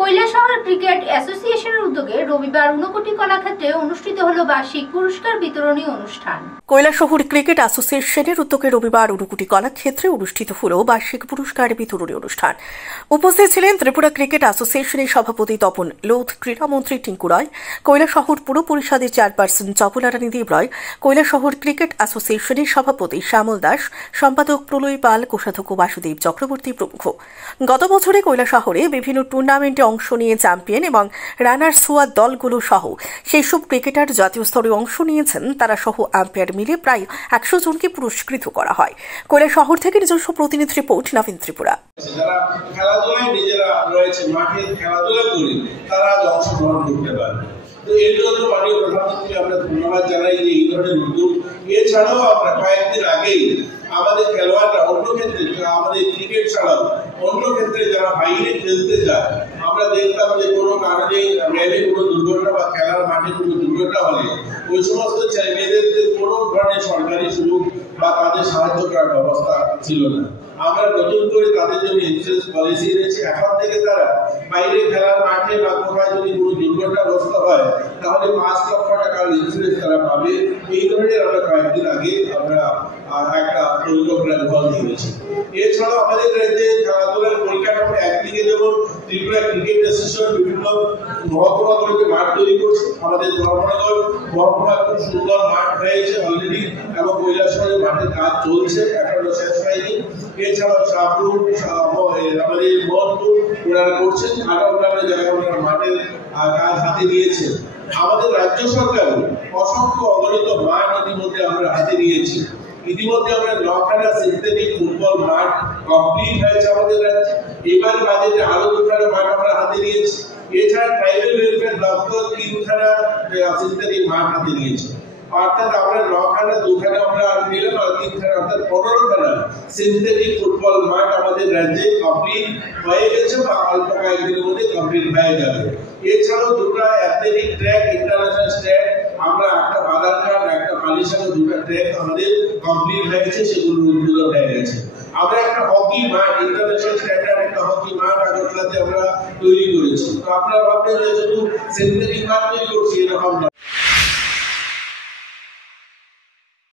Kailashahar cricket অ্যাসোসিয়েশনের উদ্যোগে রবিবার ঊনকোটি কলাক্ষেত্রে অনুষ্ঠিত হলো বার্ষিক পুরস্কার বিতরণী অনুষ্ঠান। কৈলাসহর ক্রিকেট অ্যাসোসিয়েশনের উদ্যোগে রবিবার ঊনকোটি কলাক্ষেত্রে অনুষ্ঠিত হলো বার্ষিক পুরস্কার বিতরণী অনুষ্ঠান। উপস্থিত ছিলেন ত্রিপুরা ক্রিকেট অ্যাসোসিয়েশনের সভাপতি তপন লোধ, ক্রীড়ামন্ত্রী টিঙ্কু রায়, কৈলাসহর পুর পরিষদের চেয়ারপারসন চপলারানী দেব রায়, কৈলাসহর ক্রিকেট অ্যাসোসিয়েশনের সভাপতি শ্যামল দাস, সম্পাদক প্রলয় পাল, কোষাধ্যক্ষ বাসুদেব চক্রবর্তী প্রমুখ। গত বছরে কৈলাসহরে বিভিন্ন টুর্নামেন্টে অংশ নিয়ে চ্যাম্পিয়ন এবং রানার্স হওয়া দলগুলো সহ সেই সব ক্রিকেটার জাতীয় স্তরে অংশ নিয়েছেন তারা সহ আম্পায়ার মিলে প্রায় 100 জনকে পুরস্কৃত করা হয়। কৈলাসহর থেকে নিজস্ব প্রতিনিধি রিপোর্ট, নবীন ত্রিপুরা। যারা খেলাধুলায় নিজেরা রয়েছে, মাঠে খেলাধুলা করে তারা অংশগ্রহণ করতে পারবে। তো এর জন্য মাননীয় প্রধানমন্ত্রী আমরা ধন্যবাদ জানাই যে এই ধরনের উদ্যোগ। এছাড়াও আমরা কয়েকদিন আগেই আমাদের খেলোয়াড়রা অন্য ক্ষেত্রে, আমাদের ক্রিকেট ছাড়াও অন্য ক্ষেত্রে যারা বাইরে খেলতে যায়, আমরা দেখতাম যে কোনো কারণে রেলে কোনো দুর্ঘটনা বা খেলার মাঠে কোনো দুর্ঘটনা হলে ওই সমস্ত ছেলেমেয়েদের কোনো ধরনের সরকারি সুযোগ বা তাদের সাহায্য করার ব্যবস্থা ছিল না। আমরা নতুন করে তাদের জন্য ইন্স্যুরেন্স পলিসি এনেছি। এখন থেকে তারা বাইরে খেলার মাঠে বা কোথায় যদি কোনো দুর্ঘটনাগ্রস্ত হয় তাহলে 5 লক্ষ টাকার ইন্স্যুরেন্স তারা পাবে। এই ধরনের আমরা কয়েকদিন আগে আমরা একটা পরিকল্পনা গ্রহণ করেছি। এছাড়াও আমাদের রাজ্যে খেলাধুলার পরিকাঠামো একদিকে যেমন ত্রিপুরা ক্রিকেট অ্যাসোসিয়েশন বিভিন্ন মহকুমাগুলোকে মাঠ তৈরি করছে। আমাদের ধর্মনগর মহকুমা খুব সুন্দর মাঠ হয়েছে অলরেডি এবং কৈলাসহরের মাঠের কাজ চলছে, এখনো শেষ হয়নি। এছাড়াও সাবরুম, আমাদের মোহনপুর ওনারা করছেন, আরো অন্যান্য জায়গায় ওনারা মাঠের কাজ হাতে নিয়েছেন। আমাদের রাজ্য সরকার অসংখ্য অগণিত মাঠ ইতিমধ্যে আমরা হাতে নিয়েছি। ইতিমধ্যে আমরা 9খানা সিনথেটিক ফুটবল মাঠ কমপ্লিট হয়েছে আমাদের রাজ্যে। এবার বাজেটে আরো 2খানা মাঠ আমরা হাতে নিয়েছি। এছাড়া ট্রাইবাল ওয়েলফেয়ার দপ্তর 3খানা সিনথেটিক মাঠ হাতে নিয়েছে। অর্থাৎ আমরা 9খানা, 2খানা আমরা নিলাম আর 3খানা, অর্থাৎ 15খানা সিনথেটিক ফুটবল মাঠ আমাদের রাজ্যে কমপ্লিট হয়ে গেছে বা অল্প কয়েকদিনের মধ্যে কমপ্লিট হয়ে যাবে। এছাড়াও 2টা অ্যাথলেটিক ট্র্যাক, ইন্টারন্যাশনাল ট্র্যাক, আমরা একটা বাদারঘাট, একটা মালিশানো 2টা ট্র্যাক আমাদের কমপ্লিট হয়েছে, সেগুলো উদ্বোধন হয়ে গেছে। আমরা একটা হকি মাঠ, ইন্টারন্যাশনাল স্ট্যান্ডার্ড একটা হকি মাঠ আগরতলাতে আমরা তৈরি করেছি। তো আপনারা ভাববেন যে শুধু সিনথেটিক মাঠ তৈরি করছি এরকম